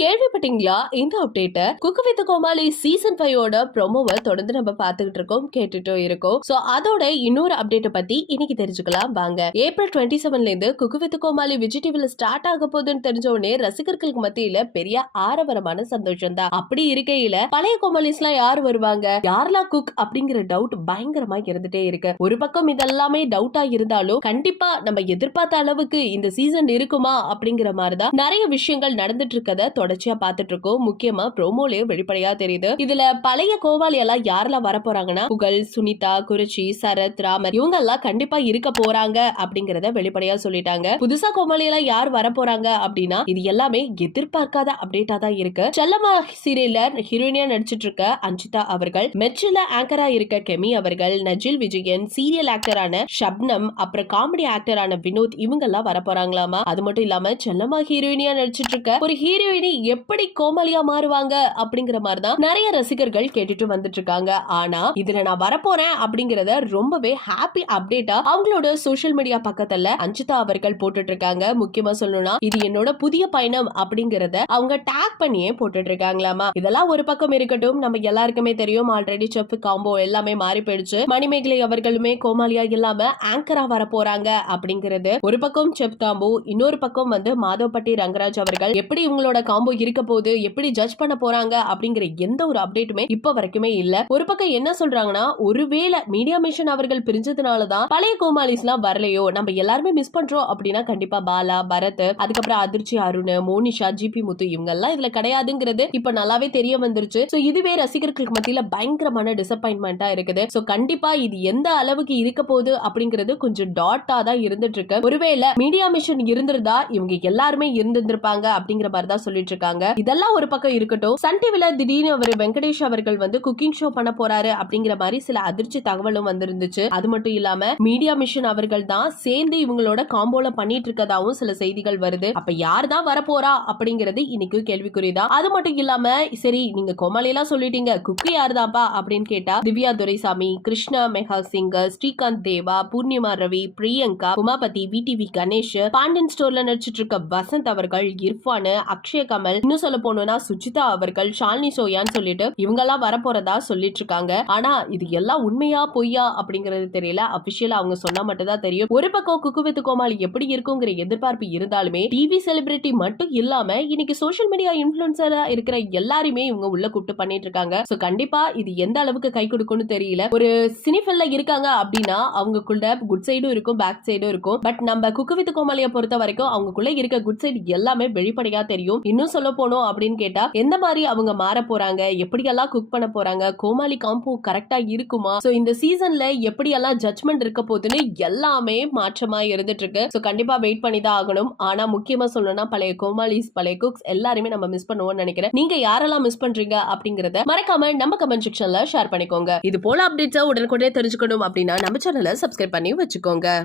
கேள்விப்பட்டீங்களா? இந்த அப்டேட்ட cook with Comali season 5ஓட ப்ரோமோவை தொடர்ந்து நம்ம பார்த்துக்கிட்டு இருக்கோம், கேட்டுட்டும் இருக்கோம். சோ அதோட இன்னொரு அப்டேட்ட பத்தி இன்னைக்கு தெரிஞ்சுக்கலாம் வாங்க. ஏப்ரல் 27ல இருந்து குக்கு வித் கோமாளி விஜய் டிவில ஸ்டார்ட் ஆக போகுதுன்னு தெரிஞ்ச உடனே ரசிகர்களுக்கு மத்தியில பெரிய ஆரவாரமான சந்தோஷம் தான். அப்படி இருக்கையில பழைய கோமாளிஸ்லாம் யார் வருவாங்க, யாரெல்லாம் குக் அப்படிங்கிற டவுட் பயங்கரமா இருந்துட்டே இருக்கு. ஒரு பக்கம் இதெல்லாமே டவுட்டா இருந்தாலும் கண்டிப்பா நம்ம எதிர்பார்த்த அளவுக்கு இந்த சீசன் இருக்குமா அப்படிங்கிற மாதிரிதான் நிறைய விஷயங்கள் நடந்துட்டு இருக்கத தொடர்ச்சியா பாத்துட்டு இருக்கோம். முக்கியமா ப்ரோமோலயே வெளிப்படையா தெரியுது. இதுல பழைய கோமாளி எல்லாம் யாரெல்லாம் வர போறாங்கன்னா புகழ், சுனிதா, குறிச்சி, சரத், ராமர் இவங்க எல்லாம் கண்டிப்பா இருக்க போறாங்க அப்படிங்கறத வெளிப்படையா சொல்லிட்டாங்க. புதுசா கோமாளி எல்லாம் யார் வர போறாங்க அப்படின்னா இது எல்லாமே எதிர்பார்க்காத அப்டேட்டா தான் இருக்கு. செல்லம்மா சீரியல்ல ஹீரோயினியா நடிச்சிட்டு இருக்க அஞ்சிதா அவர்கள், மெட்ரில ஆங்கரா இருக்க கெமி அவர்கள், நஜில் விஜயன், சீரியல் ஆக்டரான ஷப்னம், அப்புறம் காமெடி ஆக்டரான வினோத் இவங்க எல்லாம் வர போறாங்களாமா. அது மட்டும் இல்லாம செல்லம்மா ஹீரோயினியா நடிச்சிட்டு இருக்க ஒரு ஹீரோயினி எப்படி கோமாளியா மாறுவாங்க அப்படிங்கிற மாதிரிதான் நிறைய ரசிகர்கள் கேட்டுட்டு வந்துட்டு இருக்காங்க. ஆனா இதுல நான் வரப்போறேன் அப்படிங்கறத ரொம்பவே ஹாப்பி அப்டேட்டா அவங்களோட சோசியல் மீடியா பக்கத்துல அஞ்சிதா அவர்கள் போட்டுட்டு இருக்காங்க. முக்கியமா சொல்லணும்னா இது என்னோட புதிய பயணம் அப்படிங்கறத அவங்க டேக் பண்ணியே போட்டுட்டு இருக்காங்களாமா. இதெல்லாம் ஒரு பக்கம் இருக்கட்டும், நம்ம எல்லாருக்குமே தெரியும் ஆல்ரெடி செஃப் காம்போ எல்லாமே மாறி போயிடுச்சு. மணிமேகலை அவர்களுமே கோமாளியா இல்லாம ஆங்கரா வர போறாங்க அப்படிங்கிறது ஒரு பக்கம் செஃப் காம்போ, இன்னொரு பக்கம் மாதவப்பட்டி ரங்கராஜ் அவர்கள் எப்படி இவங்களோட காம்போ இருக்க போது, எப்படி ஜட்ஜ் பண்ண போறாங்க அப்படிங்கிற எந்த ஒரு அப்டேட்டுமே இப்ப வரைக்குமே இல்ல. ஒரு பக்கம் என்ன சொல்றாங்கன்னா ஒருவேளை மீடியா மிஷன் அவர்கள் பிரிஞ்சதுனாலதான் பழைய கோமாளிஸ்லாம் வரலையோ, நம்ம எல்லாருமே மிஸ் பண்றோம் அப்படின்னா கண்டிப்பா பாலா, பரத், அதுக்கப்புறம் அதிர்ச்சி அருண், மோனிஷா, ஜிபி முத்து இவங்க எல்லாம் இதுல கிடையாதுங்கிறது இப்ப நல்லாவே தெரிய வந்துருச்சு. சோ இதுவே ரசிகர்களுக்கு மத்தியில பயங்கரமான டிசப்பாயின்மெண்டா இருக்குது. சோ கண்டிப்பா இது எந்த அளவுக்கு இருக்க போகுது அப்படிங்கிறது கொஞ்சம் டாட்டா தான் இருந்துட்டு இருக்கு. ஒருவேளை மீடியா மிஷன் இருந்திருந்தா இவங்க எல்லாருமே இருந்திருப்பாங்க அப்படிங்கிற மாதிரி தான் சொல்லிட்டு இருக்காங்க. இதெல்லாம் ஒரு பக்கம் இருக்கட்டும், சன் டிவில திடீர்னு அவர் வெங்கடேஷ் அவர்கள் குக்கிங் ஷோ பண்ண போறாரு அப்படிங்கிற மாதிரி சில அதிர்ச்சி தகவலும் வந்திருந்துச்சு. அது மட்டும் இல்லாம மீடியா மிஷன் அவர்கள் தான் சேர்ந்து இவங்களோட காம்போல பண்ணிட்டு இருக்கதாவும் சில செய்திகள் வருது. அப்ப யார் தான் வர போறா அப்படிங்கிறது இன்னைக்கு கேள்விக்குறிதான். அது மட்டும் இல்லாம சரி நீங்க கோமாளி எல்லாம் சொல்லிட்டீங்க, குக்கு யார் தான்ப்பா அப்படின்னு கேட்டா திவ்யா துரைசாமி, கிருஷ்ணா மெகா சிங், ஸ்ரீகாந்த் தேவா, பூர்ணிமா ரவி, பிரியங்கா, உமாபதி, விடிவி கணேஷ், பாண்டியன் ஸ்டோர்ல நடிச்சிட்டு இருக்க வசந்த் அவர்கள், இர்ஃபான், அக்ஷய கமல், இன்னும் சொல்ல போனோம்னா சுஜிதா அவர்கள், ஷாலினி சோயான்னு சொல்லிட்டு இவங்க எல்லாம் வரப்போறதா சொல்லிட்டு இருக்காங்க. ஆனா இது எல்லாம் உண்மையா பொய்யா அப்படிங்கறது தெரியல. அபிஷியலா அவங்க சொன்னா மட்டும் தான் தெரியும். ஒரு பக்கம் குக்கு வித் கோமாளி எப்படி இருக்குங்கிற எதிர்பார்ப்பு இருந்தாலுமே டிவி செலிபிரிட்டி மட்டும் இல்லாம இன்னைக்கு சோசியல் மீடியா இன்ஃபுளுசரா இருக்கிற எல்லாருமே இவங்க உள்ள கூப்பிட்டு பண்ணிட்டு இருக்காங்க. சோ கண்டிப்பா இது எந்த அளவுக்கு கை கொடுக்கும்னு தெரியல. ஒரு சினிஃபில்ல இருக்காங்க அப்படின்னா அவங்களுக்குள்ள குட் சைடும் இருக்கும், பேக் சைடும் இருக்கும். பட் நம்ம குக்கு வித் கோமாளியை பொறுத்த வரைக்கும் அவங்களுக்குள்ள இருக்க குட் சைடு எல்லாமே வெளிப்படையா தெரியும். இன்னும் சொல்ல போனோம் அப்படின்னு கேட்டா எந்த மாதிரி அவங்க மாற போறாங்க, எப்படியெல்லாம் குக் பண்ண போறாங்க, கோமாளி காம்போ கரெக்டா இருக்குமா, சோ இந்த சீசன்ல எப்படியெல்லாம் ஜட்ஜ்மெண்ட் இருக்க போகுதுன்னு எல்லாமே மாற்றமா இருந்துட்டு இருக்கு. சோ கண்டிப்பா வெயிட் பண்ணி தான் ஆகணும். ஆனா முக்கியமா சொல்லணும்னா பழைய கோமாளிஸ், பழைய குக்ஸ் எல்லாருமே நம்ம மிஸ் பண்ணுவோம்னு நினைக்கிறேன். நீங்க யாரெல்லாம் மிஸ் பண்றீங்க அப்படிங்கறத மறக்காம நம்ம கமெண்ட் செக்ஷன்ல ஷேர் பண்ணிக்கோங்க. இது போல அப்டேட்ஸ் உடனுக்குடனே தெரிஞ்சுக்கணும் அப்படின்னா நம்ம சேனலை சப்ஸ்கிரைப் பண்ணி வச்சுக்கோங்க.